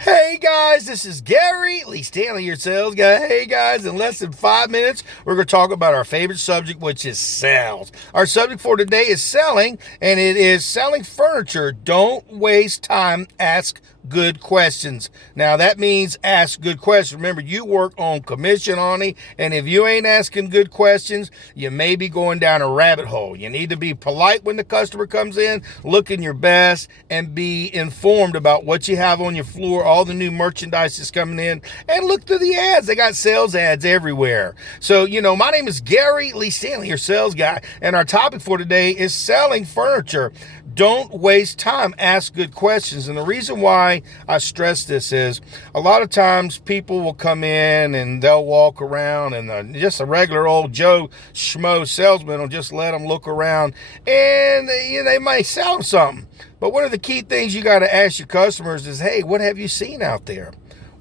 Hey guys, this is Gary Lee Stanley, your sales guy. Hey guys, in less than 5 minutes, we're going to talk about our favorite subject, which is sales. Our subject for today is selling, and it is selling furniture. Don't waste time. Ask good questions. Now that means ask good questions. Remember, you work on commission, honey, and if you ain't asking good questions, you may be going down a rabbit hole. You need to be polite when the customer comes in, looking your best, and be informed about what you have on your floor, all the new merchandise that's coming in, and look through the ads. They got sales ads everywhere. So, my name is Gary Lee Stanley, your sales guy, and our topic for today is selling furniture. Don't waste time. Ask good questions. And the reason why I stress this is a lot of times people will come in and they'll walk around, and just a regular old Joe Schmo salesman will just let them look around, and they might sell something. But one of the key things you got to ask your customers is, hey, what have you seen out there?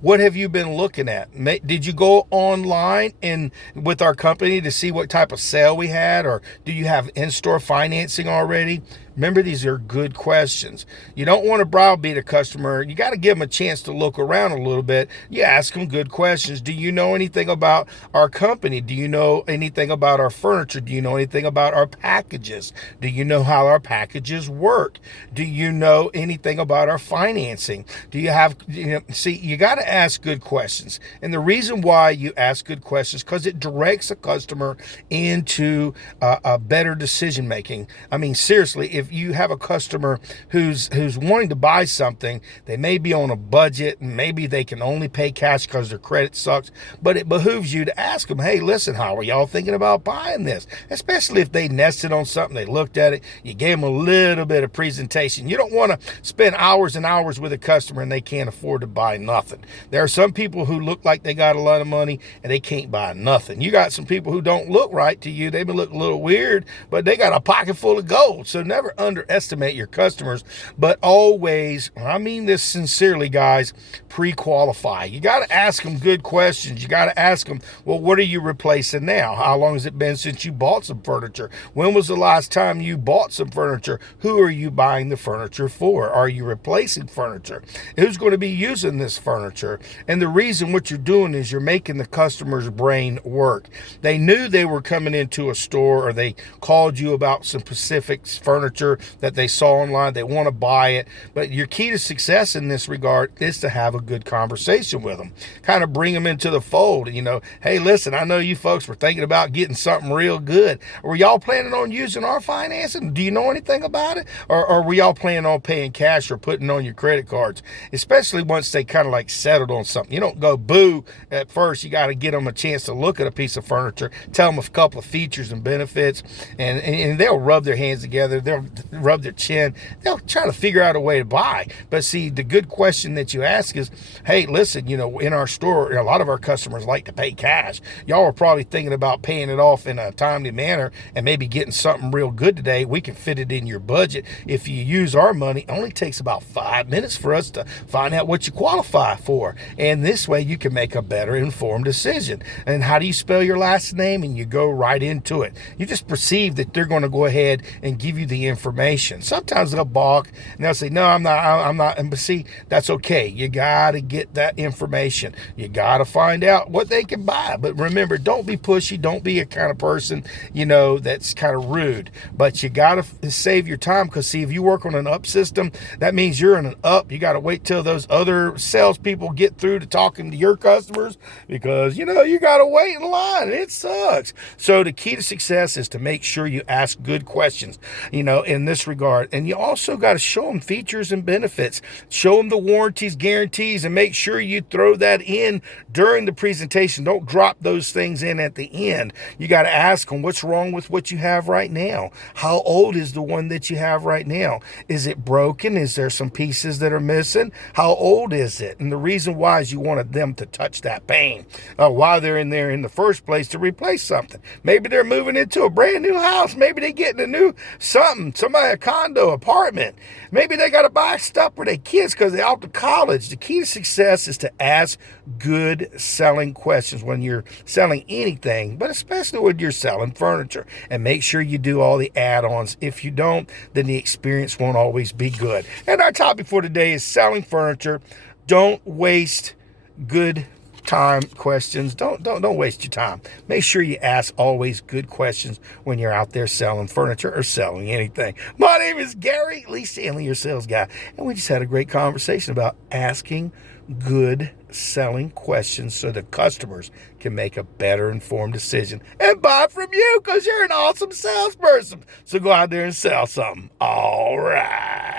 What have you been looking at? Did you go online and with our company to see what type of sale we had, or do you have in-store financing already? Remember, these are good questions. You don't want to browbeat a customer. You got to give them a chance to look around a little bit. You ask them good questions. Do you know anything about our company? Do you know anything about our furniture? Do you know anything about our packages? Do you know how our packages work? Do you know anything about our financing? Do you have, see, you got to ask good questions. And the reason why you ask good questions, because it directs a customer into a better decision making. I mean, seriously, if you have a customer who's wanting to buy something, they may be on a budget and maybe they can only pay cash because their credit sucks, but it behooves you to ask them, hey, listen, how are y'all thinking about buying this? Especially if they nested on something, they looked at it, you gave them a little bit of presentation. You don't want to spend hours and hours with a customer and they can't afford to buy nothing. There are some people who look like they got a lot of money and they can't buy nothing. You got some people who don't look right to you. They may look a little weird, but they got a pocket full of gold. So never underestimate your customers, but always, I mean this sincerely, guys, pre-qualify. You got to ask them good questions. You got to ask them, well, what are you replacing now? How long has it been since you bought some furniture? When was the last time you bought some furniture? Who are you buying the furniture for? Are you replacing furniture? Who's going to be using this furniture? And the reason what you're doing is you're making the customer's brain work. They knew they were coming into a store, or they called you about some specific furniture that they saw online. They want to buy it. But your key to success in this regard is to have a good conversation with them. Kind of bring them into the fold. Hey, listen, I know you folks were thinking about getting something real good. Were y'all planning on using our financing? Do you know anything about it? Or were y'all planning on paying cash or putting on your credit cards? Especially once they kind of like settled on something. You don't go boo at first. You got to get them a chance to look at a piece of furniture, tell them a couple of features and benefits, and they'll rub their hands together. They'll rub their chin. They'll try to figure out a way to buy. But see, the good question that you ask is, hey, listen, in our store, a lot of our customers like to pay cash. Y'all are probably thinking about paying it off in a timely manner and maybe getting something real good today. We can fit it in your budget. If you use our money, it only takes about 5 minutes for us to find out what you qualify for. And this way you can make a better informed decision. And how do you spell your last name? And you go right into it. You just perceive that they're going to go ahead and give you the information. Sometimes they'll balk and they'll say, no, I'm not. But see, that's okay. You got to get that information. You got to find out what they can buy. But remember, don't be pushy. Don't be a kind of person, that's kind of rude. But you got to save your time, because see, if you work on an up system, that means you're in an up. You got to wait till those other salespeople get through to talking to your customers, because, you got to wait in line and it sucks. So the key to success is to make sure you ask good questions, in this regard. And you also got to show them features and benefits. Show them the warranties, guarantees, and make sure you throw that in during the presentation. Don't drop those things in at the end. You got to ask them, what's wrong with what you have right now? How old is the one that you have right now? Is it broken? Is there some pieces that are missing? How old is it? And the reason why is you wanted them to touch that pain while they're in there in the first place to replace something. Maybe they're moving into a brand new house. Maybe they're getting a new somebody a condo, apartment. Maybe they got to buy stuff for their kids because they're out to college. The key to success is to ask good selling questions when you're selling anything, but especially when you're selling furniture. And make sure you do all the add-ons. If you don't, then the experience won't always be good. And our topic for today is selling furniture. Don't waste good time questions. Don't waste your time. Make sure you ask always good questions when you're out there selling furniture or selling anything. My name is Gary Lee Stanley, your sales guy, and we just had a great conversation about asking good selling questions so the customers can make a better informed decision and buy from you because you're an awesome salesperson. So go out there and sell something. All right.